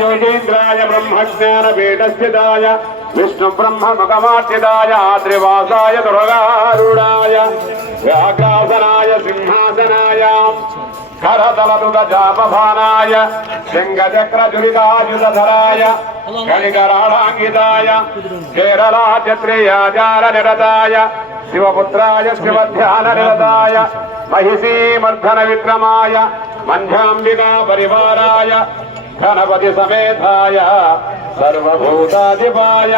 योगीन्द्राय ब्रह्मज्ञानपीठस्थिताय विष्णुब्रह्ममुखमार्चिताय आद्रिवासाय दुर्गारूढाय व्याघ्रासनाय सिंहासनाय करतलदुतजापभानाय सिंहचक्रचुरितायुधधराय कणिकराळाङ्गिताय केरलाचत्रेयाचारनिरताय शिवपुत्राय शिवध्याननिरताय महिषीमर्दनविक्रमाय मध्याम्बिका परिवाराय गणपति समेताय सर्वभूताधिपाय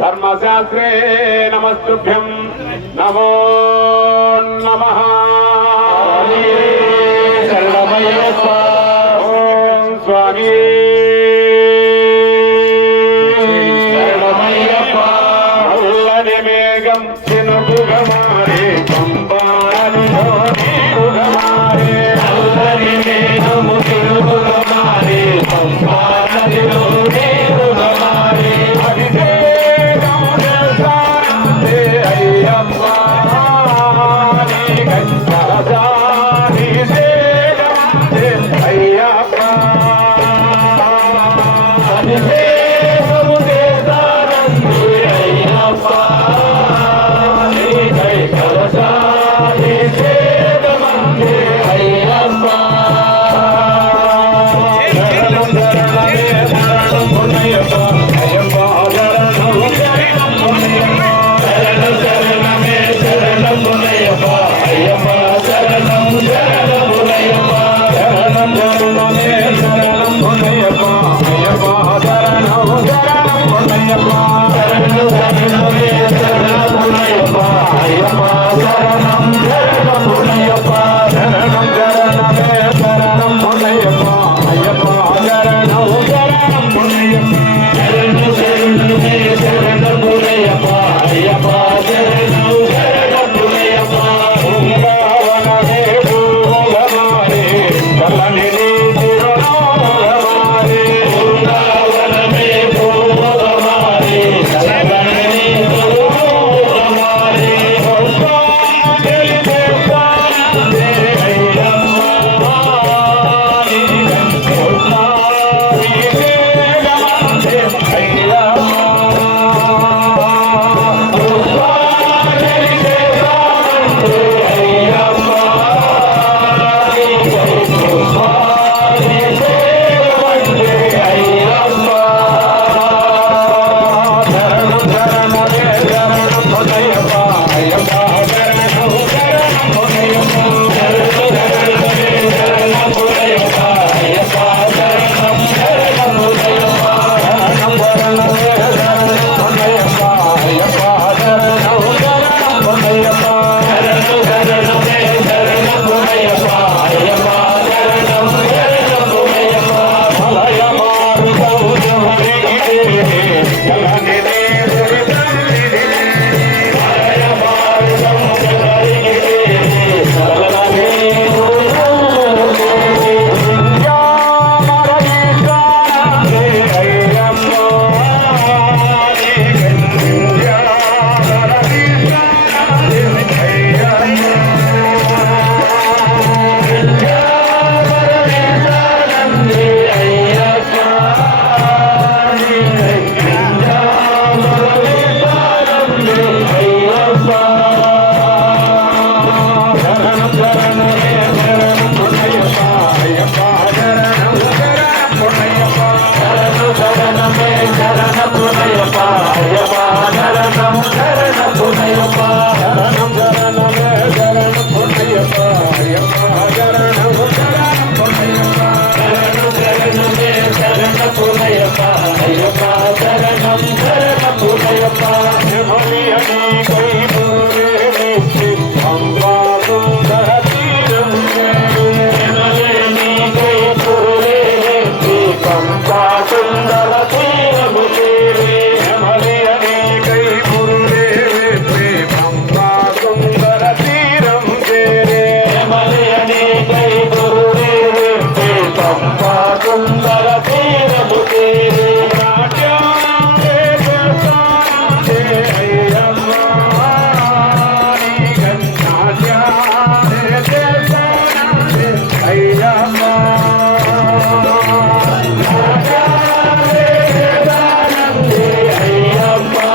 धर्मशास्त्रे नमस्तुभ्यं नमो नमः। शरणमय्यप्प ओम स्वामी शरणमय्यप्प अल्लनिमेगं चिनुगुगमारे पंबानि गुगमारे अल्लनिमेगं चिनुगुगमारे पंबानि गुगमारे अभिषेकं दर्शनाते अय्यप्पा शरणं పునయప్ప అయ్యప్ప శరణం శరణపునయప్ప యమలియని కైపూరే పంబా సుందర తీరం యమలియని కైపూరే పంబా సుందర తీరం యమలియని కైపూరే పంబా సుందర తీరం యమలియని కైపూరే పంబా సుందర తీరము తేరే రాజ్యాంగే ప్రసాదే అయ్యమ్మాని గంగాజానే దేశానే అయ్యమ్మా రాజ్యాంగే దేశానే అయ్యమ్మా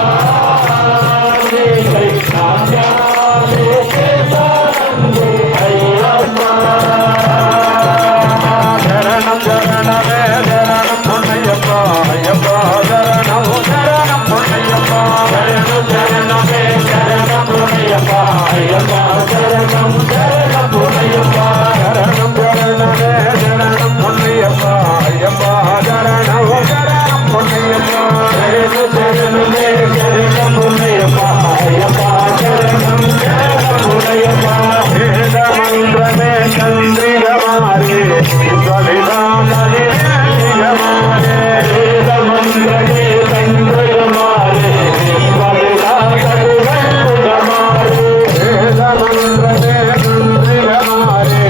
రాజ్యాంగే దేశానే అయ్యమ్మా శరణం శరణమే శరణం పుణ్యప్ప అయ్యప్ప శరణం శరణం పుణ్యప్ప శరణం శరణమే శరణం పుణ్యప్ప అయ్యప్ప శరణం శరణం పుణ్యప్ప శరణం శరణమే శరణం పుణ్యప్ప అయ్యప్ప శరణం శరణం పుణ్యప్ప శరణం శరణమే శరణం పుణ్యప్ప అయ్యప్ప శరణం శరణం పుణ్యప్ప వేదమంత్రమే చంద్రిగమారే స్వవిధానని యమారే వేదమంత్రమే చంద్రిగమారే స్వవిధానని యమారే వేదమంత్రమే చంద్రిగమారే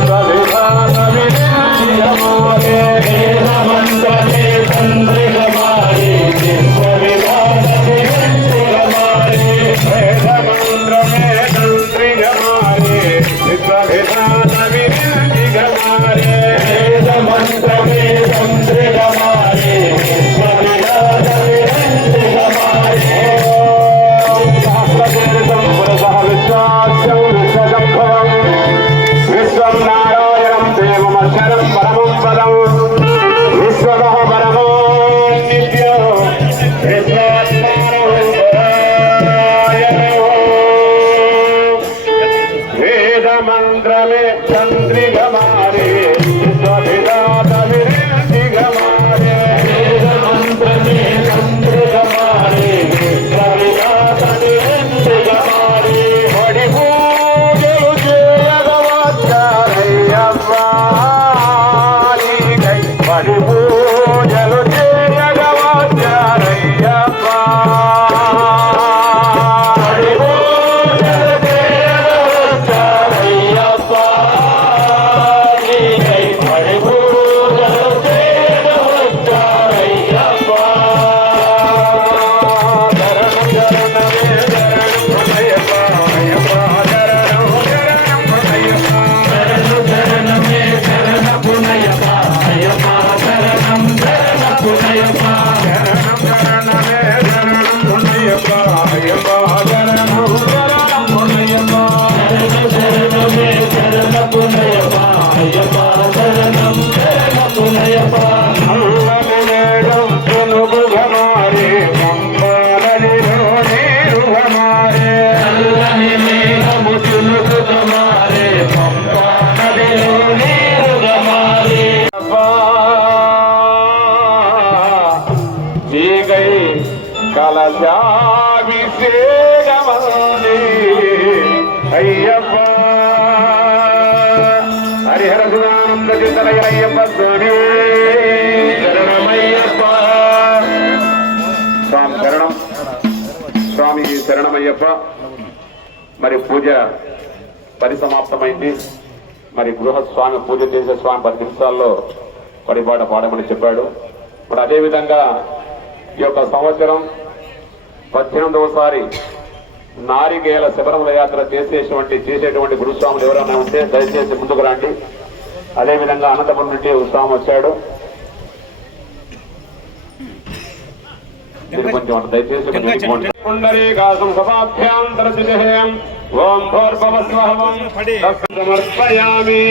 స్వవిధానని యమారే వేదమంత్రమే చంద్రిగమారే స్వవిధానని యమారే వేదమంత్రమే చంద్రిగమారే స్వవిధానని యమారే వేదమంత్రమే చంద్రిగమారే స్వవిధానని యమారే విశ్వం నారాయణం దేవమక్షరం పరమం పదం విశ్వదః పరమో నిత్యం వేదమంత్రమే చంద్రిగమారే స్వవిధానని యమారే వేదమంత్రమే చంద్రిగమారే స్వవిధానని యమారే హరి పూజలు చేయగవచ్చారయ్యప్పా హరి పూజలు చేయగవచ్చారయ్యప్పా హరి పూజలు చేయగవచ్చారయ్యప్పా హరి పూజలు చేయగవచ్చారయ్యప్పా శరణం శరణమే శరణం పునయప్ప అయ్యప్ప శరణం శరణం పునయప్ప శరణం శరణమే శరణం పునయప్ప అయ్యప్ప శరణం శరణం పునయప్ప శరణం శరణమే శరణం పునయప్ప అయ్యప్ప శరణం శరణం పునయప్ప శరణం శరణమే శరణం పునయప్ప అయ్యప్ప శరణం శరణం పునయప్ప అల్లము వేగం తునుగుగమారే పంబానదిలో నీరుగమారే అల్లని మేఘము తునుగుగమారే పంబానదిలో నీరుగమారే జీగై కలశాభిషేకమని అయ్యప్ప హరిహర సుధానంద చింతనయ అయ్యప్ప స్వామి శరణమయ్యప్ప స్వామి శరణం స్వామి శరణమయ్యప్ప. మరి పూజ పరిసమాప్తమైంది. మరి గృహస్వామి పూజ చేసే స్వామి 10 నిమిషాల్లో పరిపాట పాడమని చెప్పాడు. మరి అదేవిధంగా ఈ యొక్క సంవత్సరం 18వసారి నారికేల శబరిమల యాత్ర చేసేటువంటి గురుస్వాములు ఎవరైనా ఉంటే దయచేసి ముందుకు రండి. అదేవిధంగా అనంతపురం నుండి ఉత్సాహం వచ్చాడు. కొంచెం దయచేసి పుండరీకాసం సభాభ్యాంతరసిహేయం ఓం భోర్భవస్వహవం సమర్పయామి.